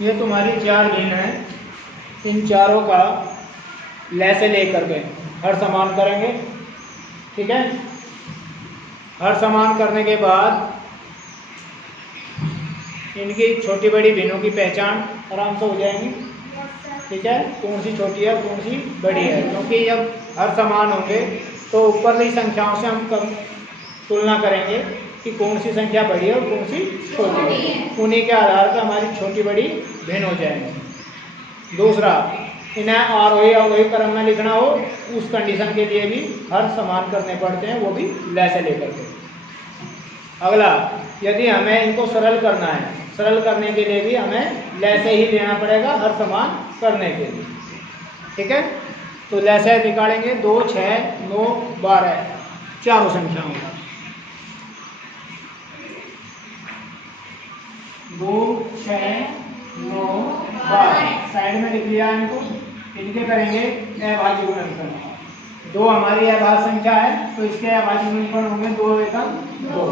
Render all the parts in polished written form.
ये तुम्हारी 4 भिन्न है, इन चारों का लैसे लेकर के हर समान करेंगे। ठीक है, हर समान करने के बाद इनकी छोटी बड़ी भिन्नों की पहचान आराम से हो जाएंगी। ठीक है, कौन सी छोटी है कौन सी बड़ी है, क्योंकि जब हर समान होंगे तो ऊपरली संख्याओं से हम तुलना करेंगे कि कौन सी संख्या बड़ी है और कौन सी छोटी है, उन्हीं के आधार पर हमारी छोटी बड़ी भिन्न हो जाएंगी। दूसरा, इन्हें आरोही अवरोही क्रम में लिखना हो उस कंडीशन के लिए भी हर समान करने पड़ते हैं, वो भी लैसे लेकर के। अगला, यदि हमें इनको सरल करना है, सरल करने के लिए भी हमें लैसे ही लेना पड़ेगा हर समान करने के लिए। ठीक है, तो लैसे निकालेंगे 2, 6, 9, 12 चारों संख्याओं का। 2, 6, 9, 12 साइड में लिख लिया इनको। इनके करेंगे अभाज्य गुणनफल। 2 हमारी अभाज्य संख्या है तो इसके अभाज्य गुणनफल होंगे 2 एकम 2।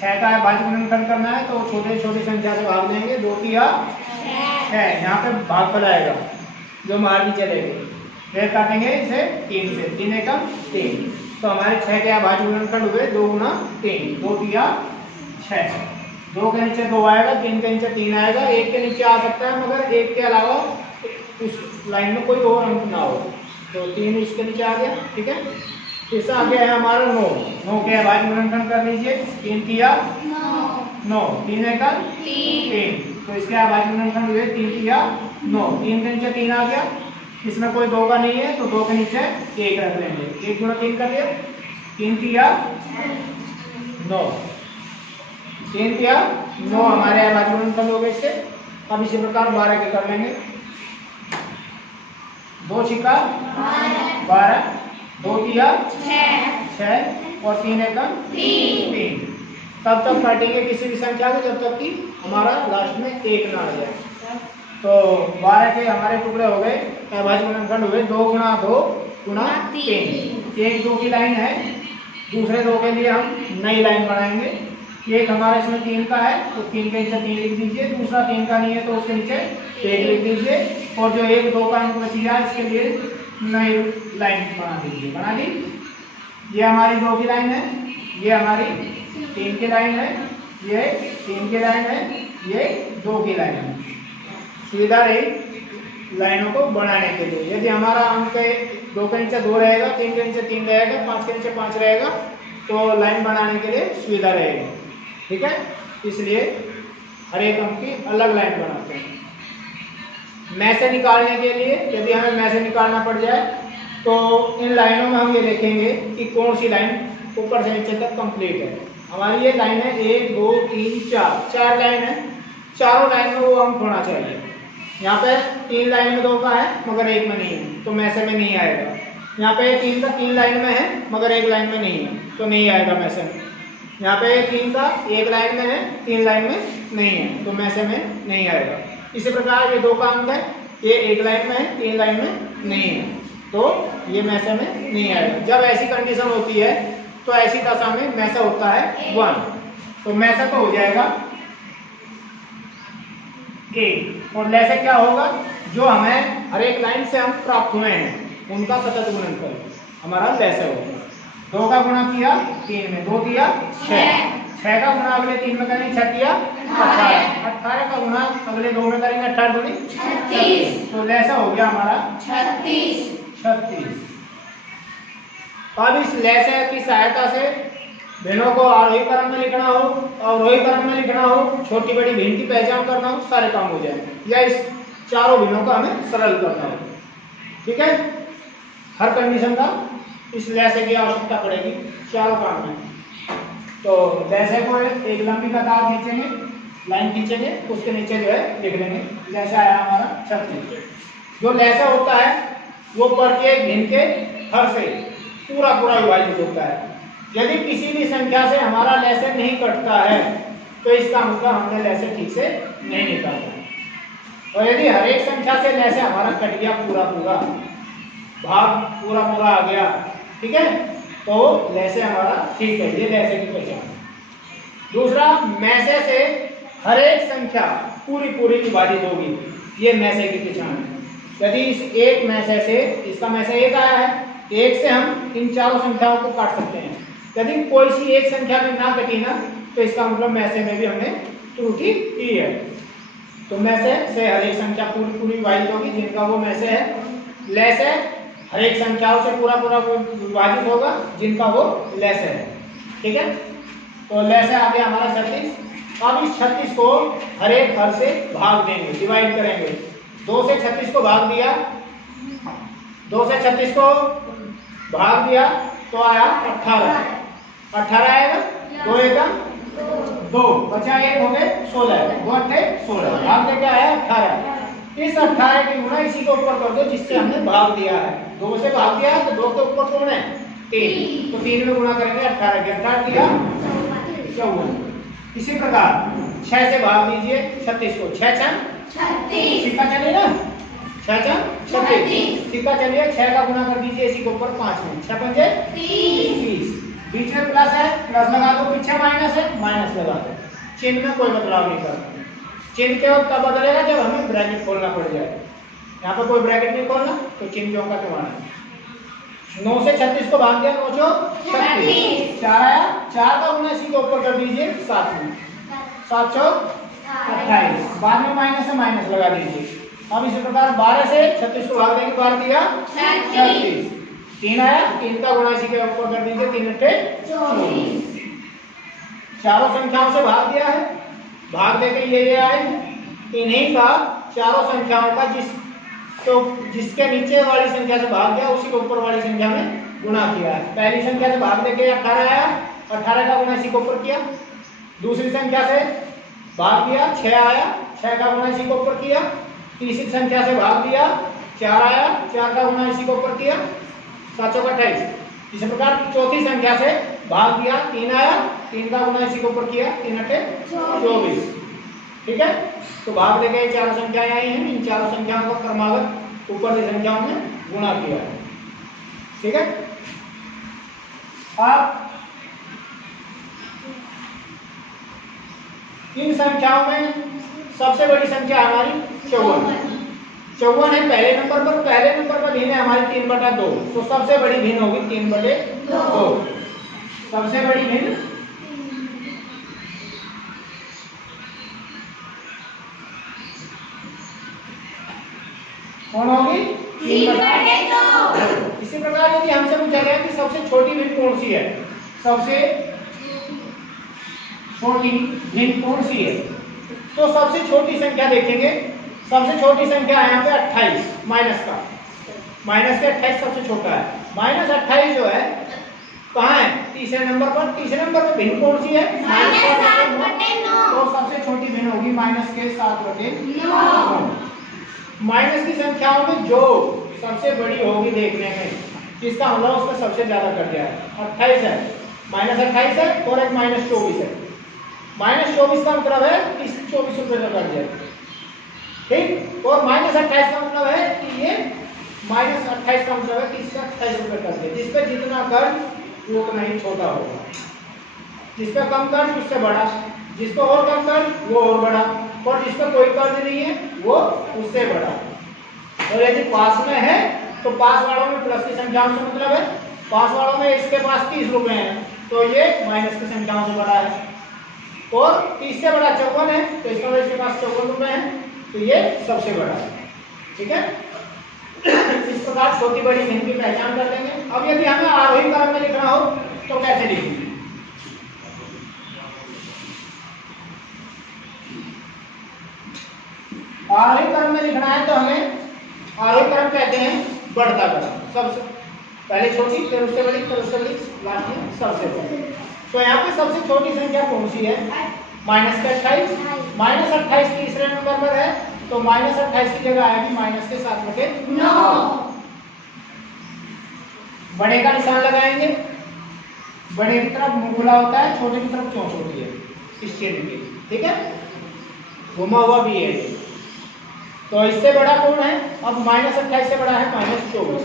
6 का अभाज्य गुणनफल करना है तो छोटे छोटी संख्या से भाग देंगे। 2 की 6, यहाँ पे भागफल आएगा जो मार्गी चलेगी, फिर काटेंगे इसे 3 से। 3 एकम 3, तो हमारे 6 के अभाज्य गुणनफल हुए 2 गुना 3। 2 की 6, 2 के नीचे 2 आएगा, 3 के नीचे 3 आएगा, 1 के नीचे आ सकता है मगर 1 के अलावा उस लाइन में कोई और अंक ना हो, तो 3 इसके नीचे आ गया। ठीक है, इससे आगे है हमारा 9। 9 के अभाज्य गुणनफल कर लीजिए। 3 की 9, 3 एकम 3, तो इसके अभाज्य गुणनफल हुए 3 की 9। 3 के नीचे 3 आ गया, इसमें कोई 2 का नहीं है तो 2 के नीचे 1 रख लेंगे। 1 गुणा 3 कर लिया, 3 की 9, 3 की 9 हमारे अभाज्य गुणनफल हो गए इसके। अब इसी प्रकार 12 के कर लेंगे। 2 छिक्का 12, 2 की 6 और 3 एकम 3। तब तक काटेंगे किसी भी संख्या को जब तक कि हमारा लास्ट में 1 ना आ जाए। तो 12 के हमारे टुकड़े हो गए, अभाज्य गुणनफल हुए 2 गुणा 2 गुणा 3। 1 2 की लाइन है, दूसरे 2 के लिए हम नई लाइन बनाएंगे। एक हमारा इसमें 3 का है तो 3 के नीचे 3 लिख दीजिए, दूसरा 3 का नहीं है तो उसके नीचे 1 लिख दीजिए, और जो 1 2 का अंक बचिया इसके लिए नई लाइन बना दीजिए। बना दी, ये हमारी 2 की लाइन है, ये हमारी 3 की लाइन है, ये 3 की लाइन है, ये 2 की लाइन है। सीधा रही लाइनों को बनाने के लिए। यदि हमारा अंक 2 के नीचे 2 रहेगा, 3 के नीचे 3 रहेगा, 5 के नीचे 5 रहेगा तो लाइन बनाने के लिए सुविधा रहेगी। ठीक है, इसलिए हर एक अंक की अलग लाइन बनाते हैं। में से निकालने के लिए यदि हमें में से निकालना पड़ जाए तो इन लाइनों में हम ये देखेंगे कि कौन सी लाइन ऊपर से नीचे तक कंप्लीट है। हमारी ये लाइन है 1 2 3 4 लाइन है, चारों लाइन में वो अंक होना चाहिए। यहाँ पे 3 लाइन में 2 का है मगर 1 में नहीं है तो में से में नहीं आएगा। यहाँ पे 3 का 3 लाइन में है मगर 1 लाइन में नहीं है तो नहीं आएगा में से में। यहाँ पे 3 का 1 लाइन में है 3 लाइन में नहीं है तो में से में नहीं आएगा। इसी प्रकार ये 2 का अंक है, ये 1 लाइन में है 3 लाइन में नहीं है तो ये में से में नहीं आएगा। जब ऐसी कंडीशन होती है तो ऐसी दशा में में से होता है 1, तो में से तो हो जाएगा 1, और लैसे क्या होगा, जो हमें हर एक लाइन से हम प्राप्त हुए हैं उनका सतत गुणनफल हमारा लैसे होगा। 2 का गुणा किया 3 में, 2 किया 6 का गुणा अगले 3 में करेंगे, 6 किया 18 का गुणा अगले 2 में करेंगे, 18 दूनी 36, तो लैसा हो गया हमारा 36। अब इस लैसे की सहायता से भिन्नों को आरोही क्रम में लिखना हो, अवरोही क्रम में लिखना हो, छोटी बड़ी भिन्न की पहचान करना हो, सारे काम हो जाएंगे। या इस चारों भिन्नों का हमें सरल करना हो। ठीक है, हर कंडीशन का इस लैसे की आवश्यकता पड़ेगी चारों काम में। तो लैसे को एक लंबी कतार खींचेंगे, लाइन खींचेंगे, उसके नीचे जो है लिख लेंगे। लैसा आया हमारा 36। जो लैसा होता है वो प्रत्येक भिन्न के हर से पूरा विभाजित होता है। यदि किसी भी संख्या से हमारा लैसे नहीं कटता है तो इसका मतलब हमने लैसे ठीक से नहीं निकाला। और यदि हर एक संख्या से लैसे हमारा कट गया, पूरा भाग पूरा आ गया, ठीक है, तो लैसे हमारा ठीक है, ये लैसे की पहचान। दूसरा, मैसे से हर एक संख्या पूरी पूरी विभाजित होगी। ये मैसे की पहचान है। यदि इस एक मैसे से, इसका मैसे एक आया है, एक से हम इन चारों संख्याओं को काट सकते हैं। यदि कोई सी एक संख्या में ना कटी ना, तो इसका मतलब मैसे में भी हमने त्रुटि की है। तो मैसे से हर एक संख्या पूरी पूरी विभाजित होगी, जिनका वो मैसे है। लेसे हर एक संख्याओं से पूरा पूरा विभाजित होगा, जिनका वो लेसे है। ठीक है, तो लेसे आ गया हमारा 36। अब इस 36 को हर एक हर से भाग देंगे, डिवाइड करेंगे। 2 से 36 को भाग दिया, 2 से 36 को भाग दिया तो आया 18। 18 आएगा, 2 एकम 2, बचा 1 हो गए 16, 2 अट्ठे 16, भाग दे क्या आया 18। इस 18 की गुणा इसी के ऊपर कर दो जिससे हमने भाग दिया है। 2 से भाग दिया है तो 2 के ऊपर कौन है 3, तो 3 में गुणा करेंगे 18 के 18 दिया 54। इसी प्रकार 6 से भाग दीजिए 36 को, 6 छम 36, सिक्का चलिए ना, 6 छम 36, सिक्का चलिए 6 का गुणा कर दीजिए इसी के ऊपर 5 में, 6 पंजे 30, बीच में प्लस है प्लस लगा दो, पीछे माइनस है माइनस लगा दो। चिन्ह में कोई बदलाव नहीं करना। चिन्ह के वक्त तब बदलेगा जब हमें ब्रैकेट खोलना पड़ जाए। यहाँ पर कोई ब्रैकेट नहीं खोलना तो चिन्ह क्यों का तुम्हारा। 9 से 36 को भाग दिया, 9 चौक 36, 4 आया, 4 का गुणा इसी के ऊपर कर दीजिए 7 में, 7 चौक 28, बाद में माइनस से माइनस लगा दीजिए। अब इसी प्रकार 12 से 36 को भाग देंगे, 12 दिया 36, 3 आया, 3 का गुणा इसी के ऊपर कर दीजिए, 3 अट्ठे 24। चारों संख्याओं से भाग दिया है, भाग देके ये आए, इन्हीं का चारों संख्याओं का जिसके नीचे वाली संख्या से भाग गया उसी के ऊपर वाली संख्या में गुणा किया है। पहली संख्या से भाग देके 18 आया, 18 का गुणा इसी के ऊपर किया। दूसरी संख्या से भाग दिया 6 आया, 6 का गुणा इसी के ऊपर किया। तीसरी संख्या से भाग दिया 4 आया, 4 का गुणा इसी के ऊपर किया, 7 चौक 28। इसी प्रकार चौथी संख्या से भाग दिया 3 आया, 3 का गुणा इसी के ऊपर किया, 3 अट्ठे 24। ठीक है, तो भाग देके चारों संख्याएं आई हैं, इन चारों संख्याओं का क्रमागत ऊपर की संख्याओं में गुणा किया है। ठीक है, अब इन संख्याओं में सबसे बड़ी संख्या हमारी 54 है पहले नंबर पर। पहले नंबर पर भिन्न है हमारी 3/2, तो सबसे बड़ी भिन्न होगी 3/2। सबसे बड़ी भिन्न कौन होगी 3/2। इसी प्रकार यदि हमसे पूछा गया कि सबसे छोटी भिन्न कौन सी है, सबसे छोटी भिन्न कौन सी है, तो सबसे छोटी संख्या देखेंगे। सबसे छोटी संख्या है यहाँ पे 28, माइनस का, माइनस के 28 सबसे छोटा है। माइनस 28 जो है कहाँ है, तीसरे नंबर पर। तीसरे नंबर पर भिन्न कौन सी है, तो सबसे छोटी भिन्न होगी माइनस के 7/9। माइनस की संख्याओं में जो सबसे बड़ी होगी देखने में, इसका मतलब उसका सबसे ज्यादा कर दिया है। 28 है, माइनस 28 है और एक माइनस 24 है। माइनस 24 का मतलब है इस 24 रुपए का कर दिया, ठीक। और माइनस 28 का मतलब है कि ये माइनस 28 का मतलब है कि इसका 28 रुपए कर दिया। जिस पे जितना कर्ज वो उतना ही छोटा होगा, जिस पे कम कर्ज उससे बड़ा, जिस पे और कम कर्ज वो और बड़ा, और जिस पे कोई कर्ज नहीं है वो उससे बड़ा। और यदि पास में है तो पास वालों में प्लस की संख्याओं से मतलब है, पास वालों में इसके पास 30 रुपए हैं तो ये माइनस की संख्याओं से बड़ा है। और 30 से बड़ा 54 है तो इसका मतलब इसके पास 54 रुपए हैं तो ये सबसे बड़ा है। ठीक है, इस प्रकार छोटी बड़ी भिन्न की पहचान कर लेंगे। अब यदि हमें आरोही क्रम में लिखना हो तो कैसे लिखेंगे, आरोही क्रम में लिखना है तो हमें आरोही क्रम कहते हैं बढ़ता क्रम। सबसे पहले छोटी, फिर उससे बड़ी, फिर उससे बड़ी, लास्ट में सबसे बड़ी। तो यहाँ पे सबसे छोटी संख्या कौन सी है, माइनस के 28। माइनस 28 तीसरे नंबर पर है तो माइनस 28 की जगह आएगी माइनस के 7/9। बड़े का निशान लगाएंगे, बड़े की तरफ मुंह खुला होता है, छोटे की तरफ चोंच होती है इस चिन्ह की। ठीक है, घुमा हुआ भी है। तो इससे बड़ा कौन है, अब माइनस 28 से बड़ा है माइनस 24।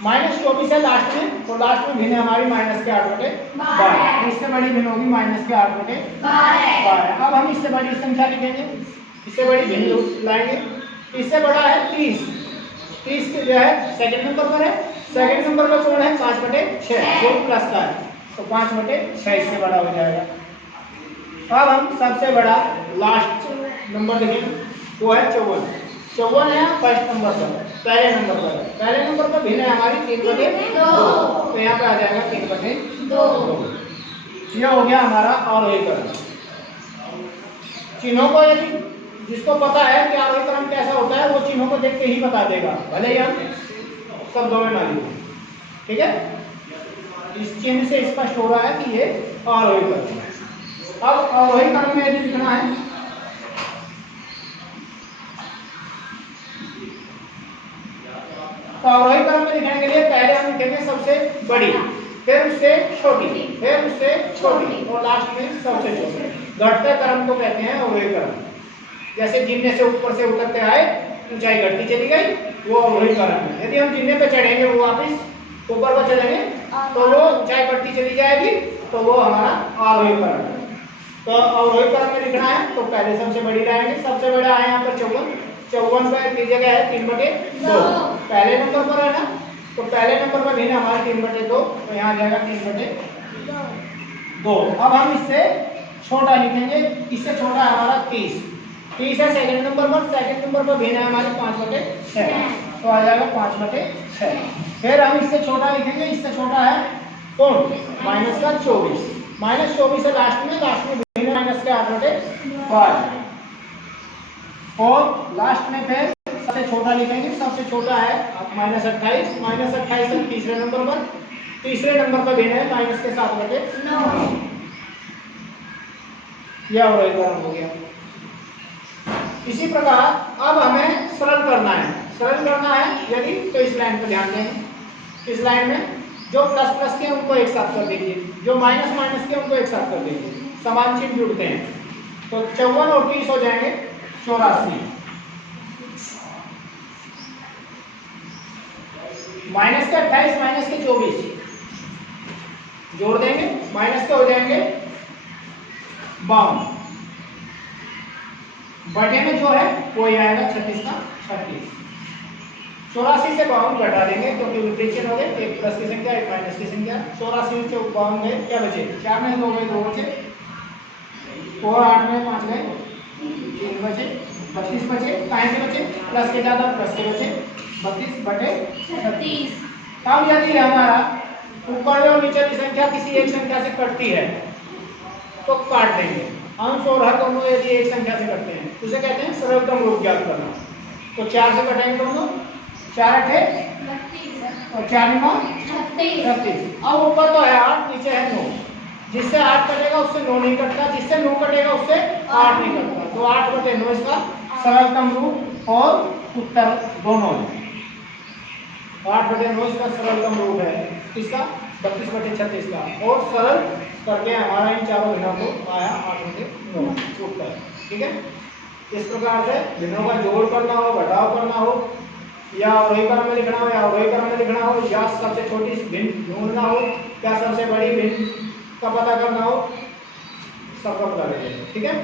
-24 है लास्ट में, तो लास्ट में भिन्न हमारी -8/12। इससे बड़ी भिन्न होगी -8/12। अब हम इससे बड़ी संख्या लिखेंगे, इससे बड़ी भिन्न लाएंगे। इससे बड़ा है 30, 30 के जो है सेकंड नंबर पर है, सेकंड नंबर पर कौन है 5/6, जो प्लस का है, तो 5/6 इससे बड़ा हो जाएगा। अब हम सबसे बड़ा लास्ट नंबर देखेंगे, वो है 54। 54 है फर्स्ट नंबर पर, पहले नंबर पर, पहले नंबर पर भिन्न है हमारी 3/2, तो यहाँ पे आ जाएगा 3/2। यह हो गया हमारा अवरोही क्रम। चिन्हों को यदि जिसको पता है कि अवरोही क्रम कैसा होता है, वो चिन्हों को देख के ही बता देगा, भले ही हम शब्दों में ना लिखें। ठीक है, इस चिन्ह से स्पष्ट हो रहा है कि ये अवरोही क्रम है। अब अवरोही क्रम में यदि लिखना है, तो अवरोही क्रम में लिखने के लिए पहले हम लिखेंगे सबसे बड़ी, फिर उससे छोटी, फिर उससे छोटी और लास्ट में सबसे छोटी। घटते क्रम को कहते हैं अवरोही क्रम। जैसे जिन्ने से ऊपर से उतरते आए, ऊंचाई घटती चली गई, वो अवरोही क्रम है। यदि हम जिन्ने पे चढ़ेंगे, वो वापिस ऊपर पर चलेंगे, तो वो ऊंचाई बढ़ती चली जाएगी, तो वो हमारा अवरोही क्रम है। तो अवरोही क्रम में लिखना है, तो पहले सबसे बड़ी लाएंगे, सबसे बड़ा है यहाँ पर 54, 54 पे की जगह है 3/2, पहले नंबर पर है ना, तो पहले नंबर पर भिन्न हमारा 3/2, तो यहाँ जाएगा 3/2। अब हम इससे छोटा लिखेंगे, इससे छोटा है हमारा 30, 30 है सेकंड नंबर पर, सेकंड नंबर पर भिन्न है हमारी 5/6, तो आ जाएगा 5/6। फिर हम इससे छोटा लिखेंगे, इससे छोटा है कौन -24, -24 है लास्ट में भिन्न -8/12। और लास्ट में फिर सबसे छोटा लिखेंगे, सबसे छोटा है -28, -28 है तीसरे नंबर पर, तीसरे नंबर पर भिन्न है -7/9। यह अवरोही क्रम हो गया। इसी प्रकार अब हमें सरल करना है, सरल करना है यदि, तो इस लाइन पर ध्यान देंगे। इस लाइन में जो प्लस प्लस के उनको एक साथ कर दीजिए, जो माइनस माइनस के उनको एक साथ कर दीजिए, समान चिन्ह जुड़ते हैं, तो 54 और 30 हो जाएंगे 84। माइनस के 28, माइनस के 24 जोड़ देंगे, माइनस के हो जाएंगे 52, बटे में जो है वो आएगा 36 का 36। 84 से 52 घटा देंगे, क्योंकि विपरीत हो गए, एक प्लस की संख्या एक माइनस की संख्या। 84 से 52 गए, क्या बचे 4 में 2 गए, 2 बचे, और 8 में 5 गए, 3 बचे, 32 बचे। कहाँ से बचे? प्लस के ज्यादा प्लस के बचे, 32/36। अब यदि हमारा ऊपर और नीचे की संख्या किसी एक संख्या से कटती है, तो काट देंगे। अंश और हर दोनों यदि एक संख्या से कटते हैं, उसे कहते हैं सरलतम रूप ज्ञात करना। तो 4 से कटेंगे दोनों, 4 8 और 4 9 36। अब ऊपर तो है 8, नीचे है 9, जिससे 8 कटेगा उससे 9 नहीं कटता, जिससे 9 कटेगा उससे 8 नहीं कटता, तो 8/9 इसका सरलतम रूप और उत्तर दोनों है। 8/9 इसका सरलतम रूप है, इसका 32/36 का, और सरल करके हमारा इन चारों भिन्नों को आया 8/9 उत्तर। ठीक है, इस प्रकार से भिन्नों का जोड़ करना हो, घटाव करना हो, या अवरोही क्रम में लिखना हो, या अवरोही क्रम में लिखना हो, या सबसे छोटी भिन्न ढूंढना हो, या सबसे बड़ी भिन्न का पता करना हो, सबका पता करेंगे। ठीक है।